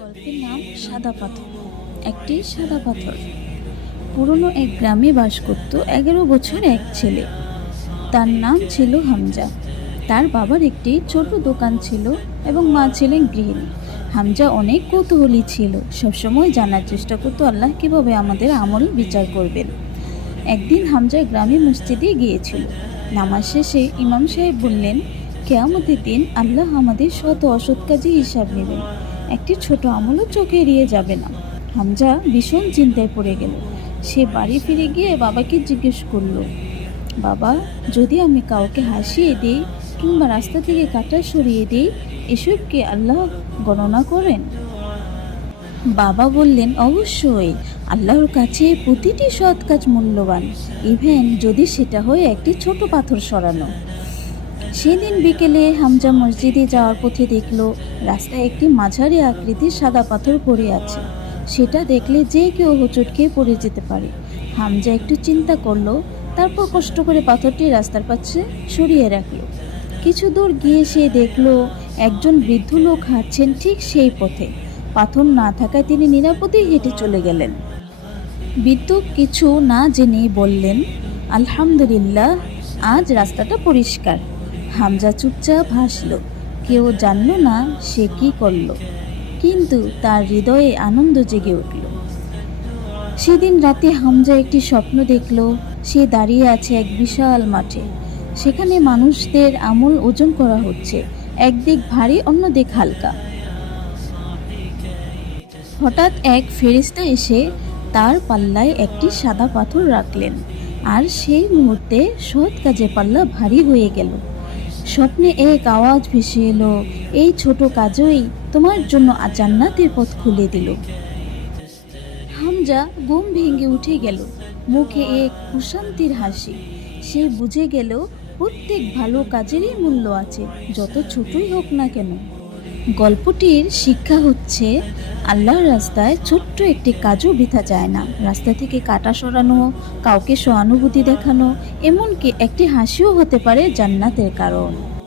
গল্পের নাম সাদা পাথর। একটি সাদা পাথর। পুরনো এক গ্রামে বাস করত 11 বছর এক ছেলে। তার নাম ছিল হামজা। তার বাবার একটি ছোট দোকান ছিল এবং মা ছিলেন গৃহিণী। হামজা অনেক কৌতূহলী ছিল, সবসময় জানার চেষ্টা করতো আল্লাহ কিভাবে আমাদের আমল বিচার করবেন। একদিন হামজা গ্রামে মসজিদে গিয়েছিল। নামাজ শেষে ইমাম সাহেব বললেন, কিয়ামতের দিন আল্লাহ আমাদের শত অসৎ কাজে হিসাব নেবেন, একটি ছোট আমলও চোখে এড়িয়ে যাবে না। হামজা ভীষণ চিন্তায় পড়ে গেল। সে বাড়ি ফিরে গিয়ে বাবাকে জিজ্ঞেস করলো, বাবা, যদি আমি কাউকে হাসিয়ে দিই কিংবা রাস্তা থেকে কাঁটা সরিয়ে দিই, এসব কি আল্লাহ গণনা করেন? বাবা বললেন, অবশ্যই, আল্লাহর কাছে প্রতিটি সৎ কাজ মূল্যবান, ইভেন যদি সেটা হয় একটি ছোট পাথর সরানো। সেদিন বিকেলে হামজা মসজিদে যাওয়ার পথে দেখল রাস্তায় একটি মাঝারি আকৃতির সাদা পাথর পড়ে আছে। সেটা দেখলে যে কেউ হোঁচট খেয়ে পড়ে যেতে পারে। হামজা একটু চিন্তা করলো, তারপর কষ্ট করে পাথরটি রাস্তার পাশে সরিয়ে রাখলো। কিছু দূর গিয়ে সে দেখলো একজন বৃদ্ধ লোক হাঁটছেন ঠিক সেই পথে। পাথর না থাকায় তিনি নিরাপদে হেঁটে চলে গেলেন। বৃদ্ধ কিছু না জেনেই বললেন, আলহামদুলিল্লাহ, আজ রাস্তাটা পরিষ্কার। হামজা চুপচাপ হাসল। কেউ জানল না সে কি করল, কিন্তু তার হৃদয়ে আনন্দ জেগে উঠল। সেদিন রাতে হামজা একটি স্বপ্ন দেখল। সে দাঁড়িয়ে আছে এক বিশাল মাঠে। সেখানে মানুষদের আমল ওজন করা হচ্ছে, একদিক ভারী অন্য দিক হালকা। হঠাৎ এক ফেরেশতা এসে তার পাল্লায় একটি সাদা পাথর রাখলেন, আর সেই মুহূর্তে সৎ কাজের পাল্লা ভারী হয়ে গেল। স্বপ্নে এক আওয়াজ ভেসে এলো, এই ছোট কাজই তোমার জন্য জান্নাতের পথ খুলে দিল। হামজা ঘুম ভেঙে উঠে গেল, মুখে এক প্রশান্তির হাসি। সে বুঝে গেল প্রত্যেক ভালো কাজেরই মূল্য আছে, যত ছোটই হোক না কেন। গল্পটির শিক্ষা হচ্ছে, আল্লাহর রাস্তায় ছোট্ট একটি কাজও বৃথা যায় না। রাস্তা থেকে কাঁটা সরানো, কাউকে সহানুভূতি দেখানো, এমনকি একটি হাসিও হতে পারে জান্নাতের কারণ।